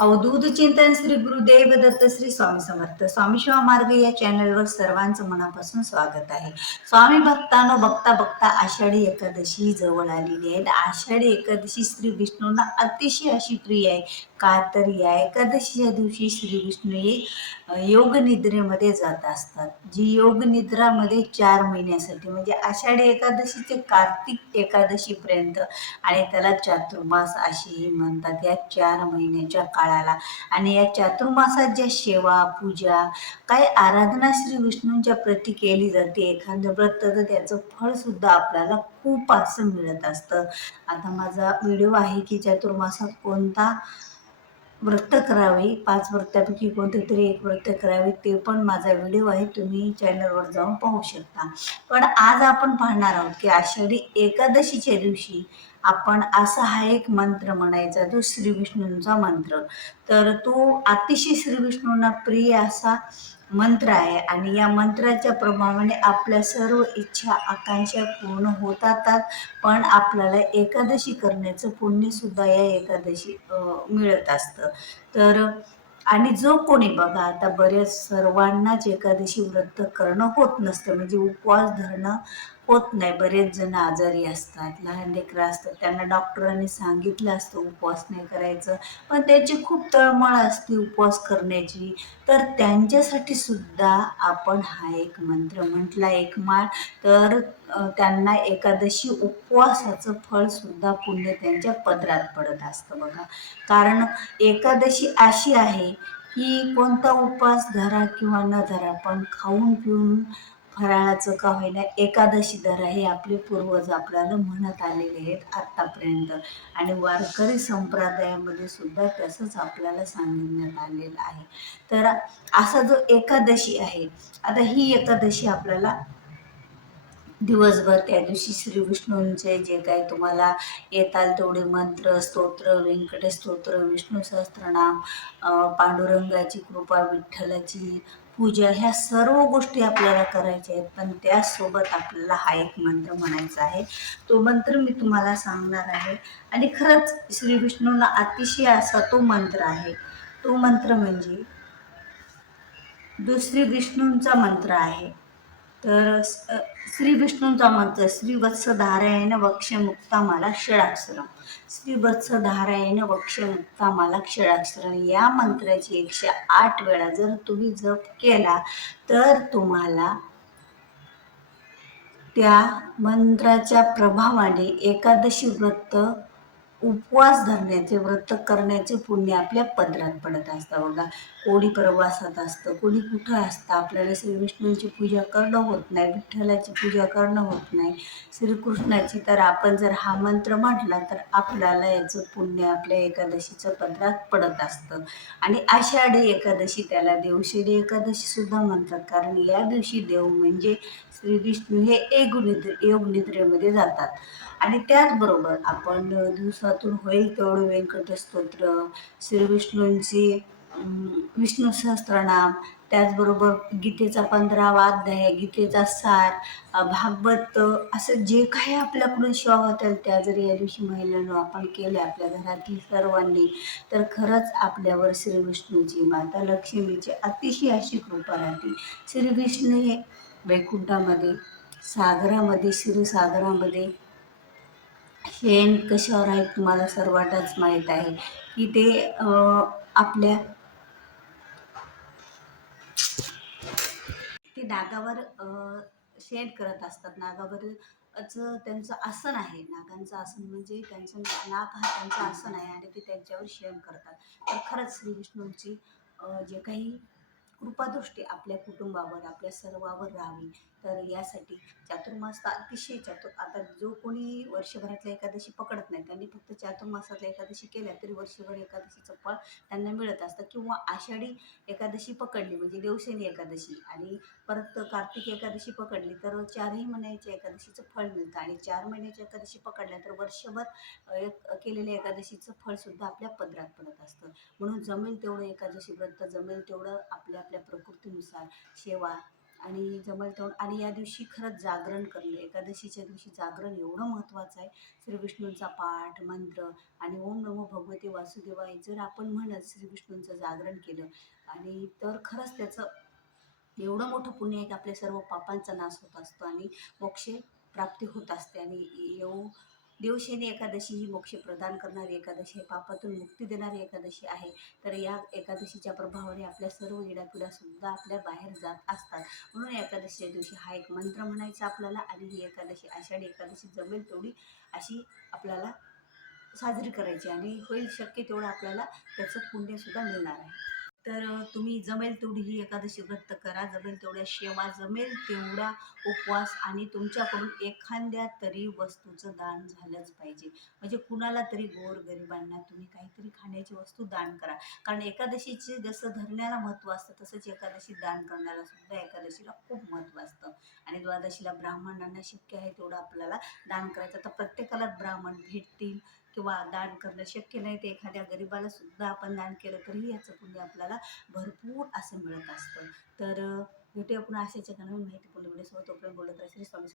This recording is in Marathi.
अवधूत चिंतन श्री गुरुदेव दत्त श्री स्वामी समर्थ. स्वामी शिवा मार्ग या चॅनलवर सर्वांचं मनापासून स्वागत आहे. स्वामी भक्तानो बघता बघता आषाढी एकादशी जवळ आलेली आहे. आषाढी एकादशी श्री विष्णूंना अतिशय अशी प्रिय आहे. का तर या एकादशीच्या दिवशी श्री विष्णू हे योग निद्रेमध्ये जात असतात. जी योग निद्रामध्ये चार महिन्यासाठी म्हणजे आषाढी एकादशी ते कार्तिक एकादशी पर्यंत आणि त्याला चातुर्मास असेही म्हणतात. या चार महिन्याच्या काळाला आणि या चातुर्मासात ज्या सेवा पूजा काय आराधना श्री विष्णूंच्या प्रती केली जाते एखादं व्रत तर त्याचं फळ सुद्धा आपल्याला खूप असं मिळत असतं. आता माझा व्हिडिओ आहे की चातुर्मासात कोणता व्रत करावे. पाच व्रतापैकी कोणते तरी एक व्रत करावे. ते पण माझा व्हिडिओ आहे. तुम्ही चॅनलवर जाऊन पाहू शकता. पण आज आपण पाहणार आहोत की आषाढी एकादशीच्या दिवशी आपण असा हा एक मंत्र म्हणायचा जो श्रीविष्णूंचा मंत्र. तर तो अतिशय श्रीविष्णूंना प्रिय असा मंत्र आहे आणि या मंत्राच्या प्रभावाने आपल्या सर्व इच्छा आकांक्षा पूर्ण होतात पण आपल्याला एकादशी करण्याचं पुण्य सुद्धा या एकादशी मिळत असतं. तर आणि जो कोणी बघा आता बऱ्याच सर्वांनाच एकादशी व्रत करणं होत नसतं. म्हणजे उपवास धरणं होत नाही. बरेच जण आजारी असतात लहान लेकरं असतात. त्यांना डॉक्टरांनी सांगितलं असतं उपवास नाही करायचं. पण त्याची खूप तळमळ असते उपवास करण्याची. तर त्यांच्यासाठी सुद्धा आपण हा एक मंत्र म्हटला एक माळ. तर त्यांना एकादशी उपवासाचं फळ सुद्धा पुण्य त्यांच्या पदरात पडत असतं बघा. कारण एकादशी अशी आहे की कोणता उपवास धरा किंवा न धरा पण खाऊन पिऊन फराळाचं का होईना एकादशी धरा हे आपले पूर्वज आपल्याला म्हणत आलेले आहेत आत्तापर्यंत. आणि वारकरी संप्रदायामध्ये सुद्धा तसंच आपल्याला सांगण्यात आलेलं आहे. तर असा जो एकादशी आहे आता ही एकादशी आपल्याला दिवसभर त्या दिवशी श्री विष्णूंचे जे काही तुम्हाला येताल तेवढे मंत्र स्तोत्र व्यंकटेश स्तोत्र विष्णू सहस्त्रनाम पांडुरंगाची कृपा विठ्ठलाची पूजा ह्या सर्व गोष्टी आपल्याला करायच्या आहेत. पण त्यासोबत आपल्याला हा एक मंत्र म्हणायचा आहे. तो मंत्र मी तुम्हाला सांगणार आहे. आणि खरंच श्री विष्णूला अतिशय असा तो मंत्र आहे. तो मंत्र म्हणजे दुसरी विष्णूंचा मंत्र आहे तर श्री विष्णूंचा मंत्र श्री वत्स धारायण वक्ष मुक्ता मला षडाक्षरम श्री वत्स धारायण वक्ष मुक्ता मला क्षराक्षरम या मंत्राची एकशे आठ वेळा जर तुम्ही जप केला तर तुम्हाला त्या मंत्राच्या प्रभावाने एकादशी व्रत उपवास धरण्याचे व्रत करण्याचे पुण्य आपल्या पदरात पडत असतं बघा. कोणी प्रवासात असतं कोणी कुठं असतं आपल्याला श्री विष्णूंची पूजा करणं होत नाही विठ्ठलाची पूजा करणं होत नाही. श्रीकृष्णाची तर आपण जर हा मंत्र म्हटला तर आपल्याला याचं पुण्य आपल्या एकादशीचं पदरात पडत असतं. आणि आषाढी एकादशी त्याला देवशेडी एकादशी सुद्धा म्हणतात. कारण या दिवशी देव म्हणजे श्री विष्णू हे एक निद्र योग निद्रेमध्ये जातात. आणि त्याचबरोबर आपण दिवसातून होईल तेवढं व्यंकट स्तोत्र श्री विष्णूंची विष्णू सहस्त्रनाम त्याचबरोबर गीतेचा पंधरावा अध्याय गीतेचा सार भागवत असं जे काही आपल्याकडून शिवा होतील त्या जर या दिवशी महिलांनो आपण केल्या आपल्या घरातील सर्वांनी तर खरंच आपल्यावर श्री विष्णूची माता लक्ष्मीची अतिशय अशी कृपा राहते. श्री विष्णू हे वैकुंठामध्ये सागरामध्ये क्षीरसागरामध्ये. शेण कशावर आहे तुम्हाला सर्वांनाच माहीत आहे. की ते आपल्या ते नागावर शेण करत असतात. नागावर त्यांचं आसन आहे. नागांचं आसन म्हणजे त्यांचं नाग हा त्यांचं आसन आहे आणि ते त्यांच्यावर शेण करतात. तर खरंच श्री विष्णूंची जे काही कृपादृष्टी आपल्या कुटुंबावर आपल्या सर्वावर राहावी. तर यासाठी चातुर्मास तर अतिशय चातुर आता जो कोणी वर्षभरातल्या एकादशी पकडत नाही त्यांनी फक्त चातुर्मासातल्या एकादशी केल्या तरी वर्षभर एकादशीचं फळ त्यांना मिळत असतं. किंवा आषाढी एकादशी पकडली म्हणजे देवशेनी एकादशी आणि परत कार्तिक एकादशी पकडली तर चारही महिन्याच्या एकादशीचं फळ मिळतं. आणि चार महिन्याच्या एकादशी पकडल्या तर वर्षभर एक केलेल्या एकादशीचं फळसुद्धा आपल्या पदरात पडत असतं. म्हणून जमेल तेवढं एकादशी व्रत जमेल तेवढं आपल्या आपल्या आपल्या प्रकृतीनुसार सेवा आणि जमल तोंड आणि या दिवशी खरंच जागरण करणे एकादशीच्या दिवशी जागरण एवढं महत्त्वाचं आहे. श्री विष्णूंचा पाठ मंत्र आणि ओम नमो भगवते वासुदेवाय जर आपण म्हणत श्री विष्णूंचं जागरण केलं आणि तर खरंच त्याचं एवढं मोठं पुण्य आहे की आपल्या सर्व पापांचा नाश होत असतो आणि मोक्ष प्राप्ती होत असते आणि येऊ देवशेनी एकादशी ही मोक्ष प्रदान करणारी एकादशी आहे. पापातून मुक्ती देणारी एकादशी आहे. तर या एकादशीच्या प्रभावाने आपल्या सर्व इडापिडासुद्धा आपल्या बाहेर जात असतात. म्हणून एकादशीच्या दिवशी हा एक मंत्र म्हणायचा आपल्याला आणि ही एकादशी आषाढी एकादशी जमेल तेवढी अशी आपल्याला साजरी करायची आणि होईल शक्य तेवढं आपल्याला त्याचं पुण्यसुद्धा मिळणार आहे. तर तुम्ही जमेल तेवढी ही एकादशी व्रत करा. जमेल तेवढ्या शेवा जमेल तेवढा उपवास आणि तुमच्याकडून एखाद्या तरी वस्तूचं दान झालंच पाहिजे. म्हणजे कुणाला तरी गोर गरिबांना तुम्ही काहीतरी खाण्याची वस्तू दान करा. कारण एकादशीचे जसं धरण्याला महत्त्व असतं तसंच एकादशी दान करण्याला सुद्धा एकादशीला खूप महत्त्व असतं. आणि द्वादशीला ब्राह्मणांना शक्य आहे तेवढं आपल्याला दान करायचं. तर प्रत्येकाला ब्राह्मण भेटतील किंवा दान करणं शक्य नाही ते एखाद्या गरिबाला सुद्धा आपण दान केलं तरीही याचं पुण्य आपल्याला भरपूर असं मिळत असतं. तर भेटूया पुन्हा अशाच्या नवीन माहितीपूर्ण व्हिडिओसोबत तोपर्यंत बोलत राहा. श्री स्वामी